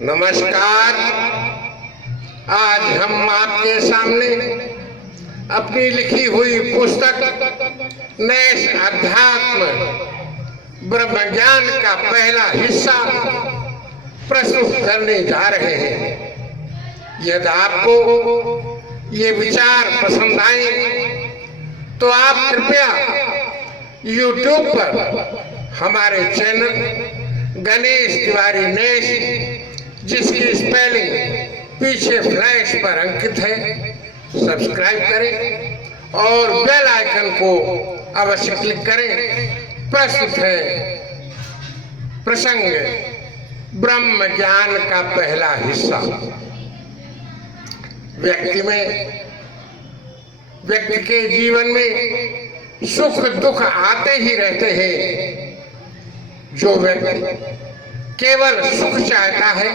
नमस्कार। आज हम आपके सामने अपनी लिखी हुई पुस्तक नैश अध्यात्म ब्रह्म ज्ञान का पहला हिस्सा प्रस्तुत करने जा रहे हैं। यदि आपको ये विचार पसंद आए तो आप कृपया YouTube पर हमारे चैनल गणेश तिवारी नैश, जिसकी स्पेलिंग पीछे फ्लैश पर अंकित है, सब्सक्राइब करें और बेल आइकन को अवश्य क्लिक करें। प्रस्तुत है प्रसंग ब्रह्म ज्ञान का पहला हिस्सा। व्यक्ति के जीवन में सुख दुख आते ही रहते हैं। जो व्यक्ति केवल सुख चाहता है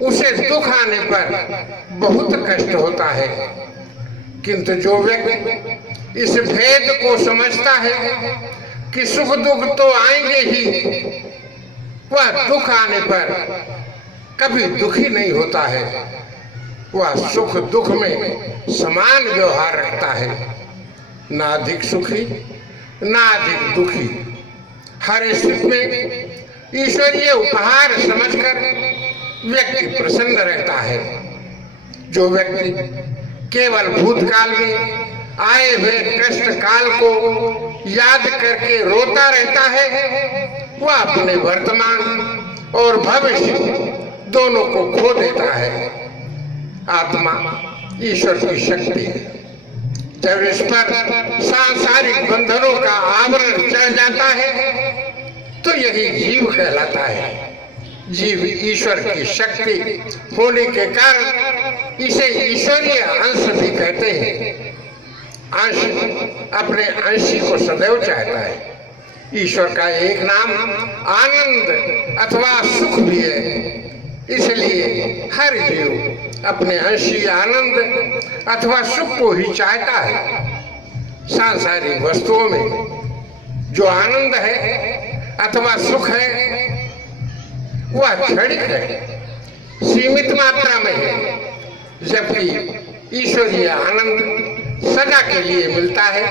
उसे दुख आने पर बहुत कष्ट होता है, किंतु जो व्यक्ति इस भेद को समझता है कि सुख दुख तो आएंगे ही, वह दुख आने पर कभी दुखी नहीं होता है। वह सुख दुख में समान व्यवहार रखता है, ना अधिक सुखी ना अधिक दुखी। हर स्थिति में ईश्वरीय उपहार समझकर व्यक्ति प्रसन्न रहता है। जो व्यक्ति केवल भूतकाल में आए हुए कष्ट काल को याद करके रोता रहता है, वह अपने वर्तमान और भविष्य दोनों को खो देता है। आत्मा ईश्वर की शक्ति है। जब इस पर सांसारिक बंधनों का आवरण चढ़ जाता है तो यही जीव कहलाता है। जीव ईश्वर की शक्ति होने के कारण इसे ईश्वरीय अंश भी कहते हैं। अंश अपने अंशी को सदैव चाहता है। ईश्वर का एक नाम आनंद अथवा सुख भी है। इसलिए हर जीव अपने अंशी आनंद अथवा सुख को ही चाहता है। सांसारिक वस्तुओं में जो आनंद है अथवा सुख है वह क्षणिक है, सीमित मात्रा में है, जबकि ईश्वरीय आनंद सदा के लिए मिलता है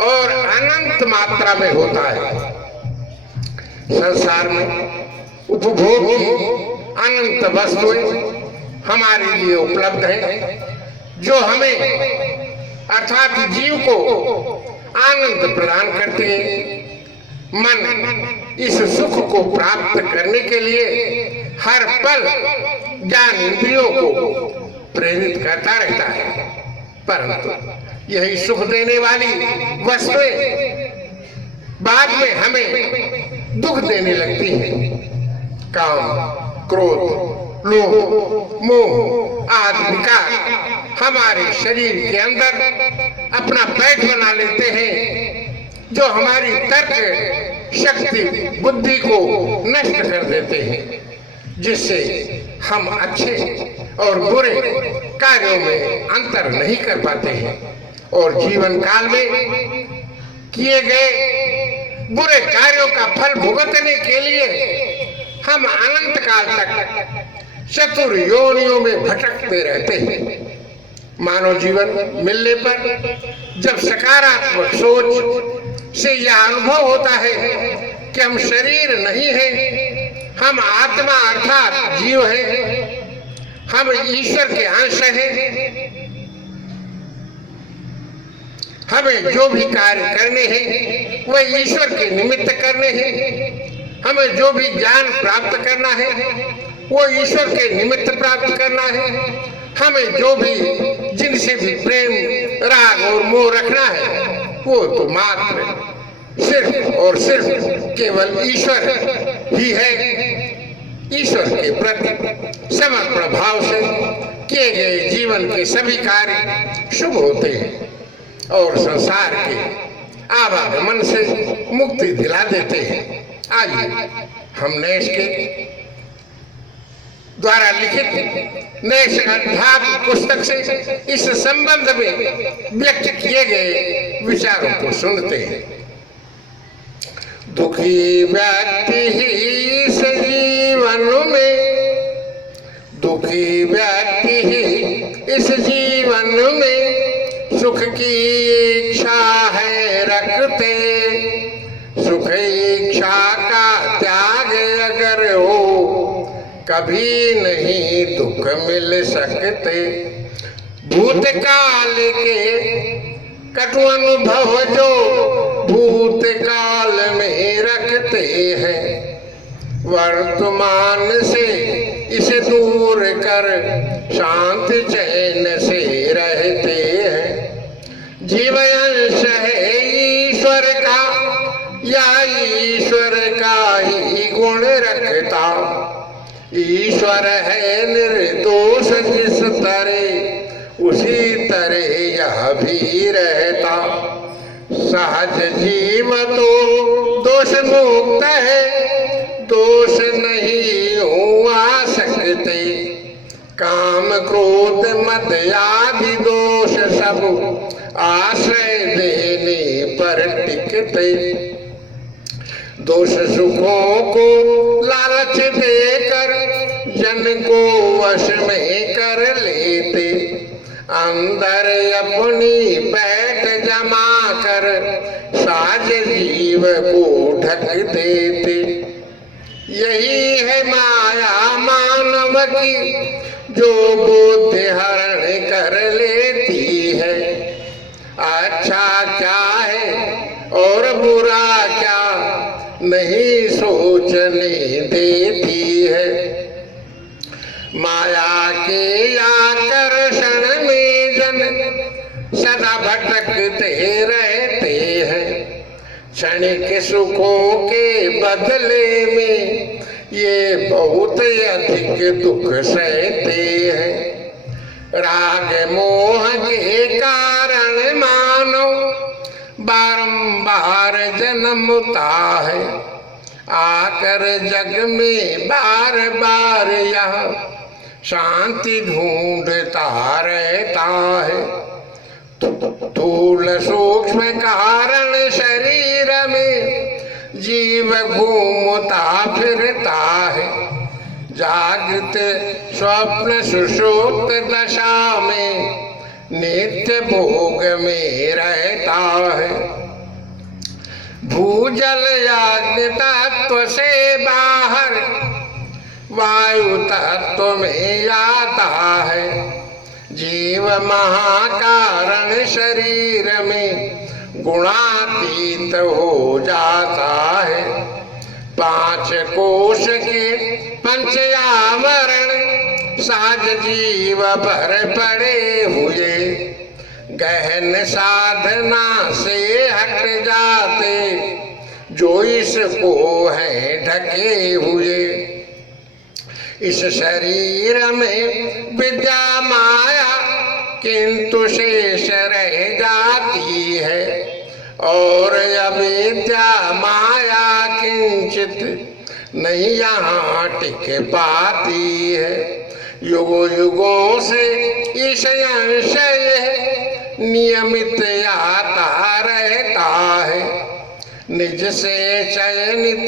और अनंत मात्रा में होता है। संसार में उपभोग की अनंत वस्तुएं हमारे लिए उपलब्ध हैं, जो हमें अर्थात जीव को आनंद प्रदान करते हैं। मन इस सुख को प्राप्त करने के लिए हर पल ज्ञान इंद्रियों को प्रेरित करता रहता है, परंतु यही सुख देने वाली वस्तुएं बाद में हमें दुख देने लगती हैं। काम, क्रोध, लोभ, मोह आदि विकार हमारे शरीर के अंदर अपना पैठ बना लेते हैं, जो हमारी तर्क शक्ति बुद्धि को नष्ट कर देते हैं, जिससे हम अच्छे और बुरे कार्यों में अंतर नहीं कर पाते हैं और जीवन काल में किए गए बुरे कार्यों का फल भुगतने के लिए हम अनंत काल तक चतुर योनियों में भटकते रहते हैं। मानव जीवन मिलने पर जब सकारात्मक सोच से यह अनुभव होता है कि हम शरीर नहीं हैं, हम आत्मा अर्थात जीव हैं, हम ईश्वर के अंश हैं, हमें जो भी कार्य करने हैं वह ईश्वर के निमित्त करने हैं, हमें जो भी ज्ञान प्राप्त करना है वो ईश्वर के निमित्त प्राप्त करना है, हमें जो भी जिनसे भी प्रेम राग और मोह रखना है वो तो मात्र सिर्फ और सिर्फ केवल ईश्वर ही है। ईश्वर के प्रति समर्पण भाव से किए गए जीवन के सभी कार्य शुभ होते हैं और संसार के आवागमन से मुक्ति दिला देते हैं। आइए हम नैश के द्वारा लिखित नैश अध्यात्म पुस्तक से इस संबंध में व्यक्त किए गए विचारों को सुनते हैं। दुखी व्यक्ति ही इस जीवन में सुखी व्यक्ति ही इस जीवन में सुख की इच्छा है रखते। सुख इच्छा का त्याग अगर हो कभी नहीं दुख मिल सकते। भूतकाल के कटु अनुभव जो भूतकाल में रखते हैं, वर्तमान से इसे दूर कर शांति चैन से रहते हैं। जीव अंश है ईश्वर का या ईश्वर का ही गुण रखता। ईश्वर है निर्दोष जिस तरह उसी तरह यह भी रहता। सहज जीव तो दोष मुक्त है, दोष नहीं हुआ सकते। काम क्रोध मद आदि दोष सब आश्रय देने पर टिकते। दोष सुखों को लालच देकर जन को वश में कर लेते। अंदर अपनी पैठ जमा कर साज जीव को ढक देते। यही है माया मानव की जो बुद्धि हरण कर लेती है। अच्छा क्या है और बुरा क्या नहीं सोचने देती है। माया के आकर्षण में जन सदा भटकते रहते हैं। क्षणिक सुखों के बदले में ये बहुत अधिक दुख सहते हैं। राग मोह के कारण मानव बारंबार जन्मता है। आकर जग में बार बार यह शांति ढूंढता रहता है। स्थूल सूक्ष्म कारण शरीर में जीव घूमता फिरता है। जागृत स्वप्न सुषुप्त दशा में नित्य भोग में रहता है। भूजल अग्नि तत्व से बाहर वायु तत्व में आता है। जीव महाकारण शरीर में गुणातीत हो जाता है। पांच कोश के पंच आवरण साज जीव भर पड़े हुए। गहन साधना से हट जाते जो इसको है ढके हुए। इस शरीर में विद्या माया किंतु शेष रह जाती है। और अविद्या माया किंचित नहीं यहाँ टिक पाती है। युगों युगों से ईशय नियमित आता रहता है। निज से चयनित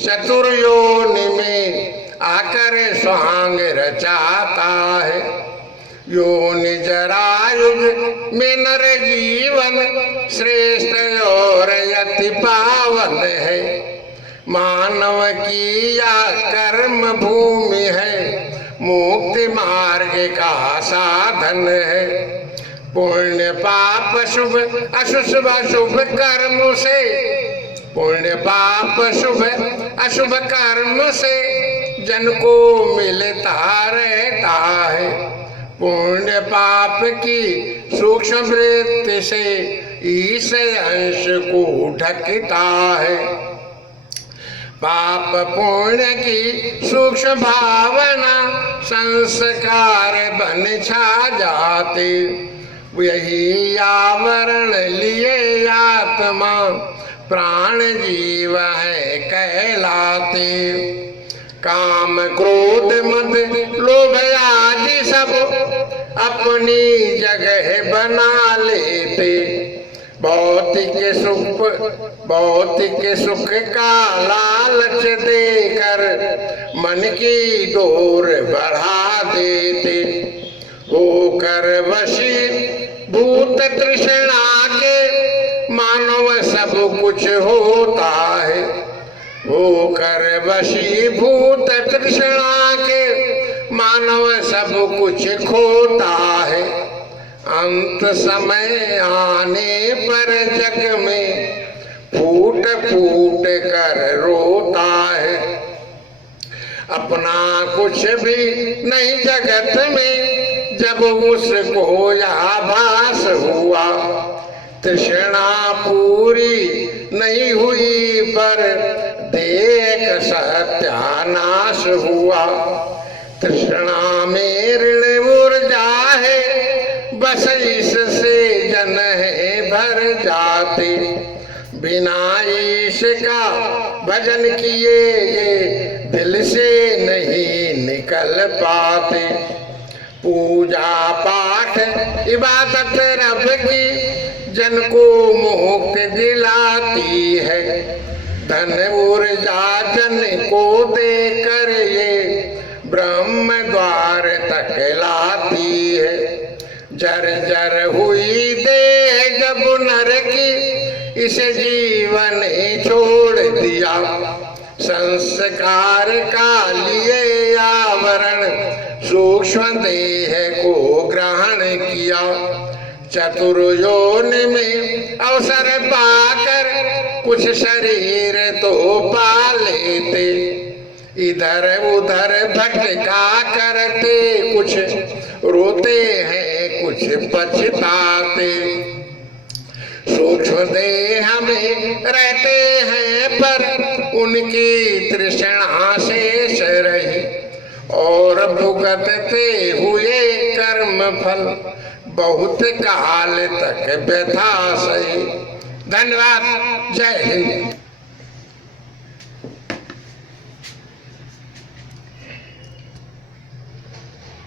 चतुर योनि में आकर स्वांग रचाता है। योनि जरायुज में नर जीवन श्रेष्ठ और अति पावन है। मानव की या कर्म भूमि है, मुक्ति मार्ग का साधन है। पुण्य पाप शुभ अशुभ शुभ कर्म से, पुण्य पाप शुभ अशुभ कर्म से जन को मिलता रहता है। पुण्य पाप की सूक्ष्म वृत्ति से ईश अंश को ढकता है। पाप पुण्य की सूक्ष्म भावना संस्कार बन छा जाते। यही आवरण लिए आत्मा प्राण जीव है कहलाते। काम क्रोध मद लोभ आदि सब अपनी जगह बना लेते। भौतिक सुख का लालच देकर मन की डोर बढ़ा देते, होकर वशीभूत तृष्णा के मानव सब कुछ होता है, होकर वशीभूत तृष्णा के मानव सब कुछ खोता है। अंत समय आने पर जग में फूट फूट कर रोता है, अपना कुछ भी नहीं जगत में जब उसको आभास हुआ, तृष्णा पूरी नहीं हुई पर देख सत्यानाश हुआ। तृष्णा में ऋण ऊर्जा है, बस इससे जन है भर जाते, बिना ईश का भजन किए ये दिल से नहीं निकल पाते। पूजा पाठ इबादत रब की जन को मुक्ति दिलाती है, धन ऊर्जा जन को देकर ये ब्रह्म द्वार तक लाती है। जर्जर हुई देह जब नर की इस जीवन छोड़ दिया, संस्कार का लिए आवरण सूक्ष्म देह को ग्रहण किया। चतुर्योनि में अवसर पाकर कुछ शरीर तो पा लेते, इधर उधर भटका करते कुछ रोते हैं कुछ पछताते। सूक्ष्म देह में रहते हैं पर उनकी तृष्णा शेष रही, और भुगतते हुए कर्म फल बहुत काल तक व्यथा सही। धन्यवाद। जय हिंद।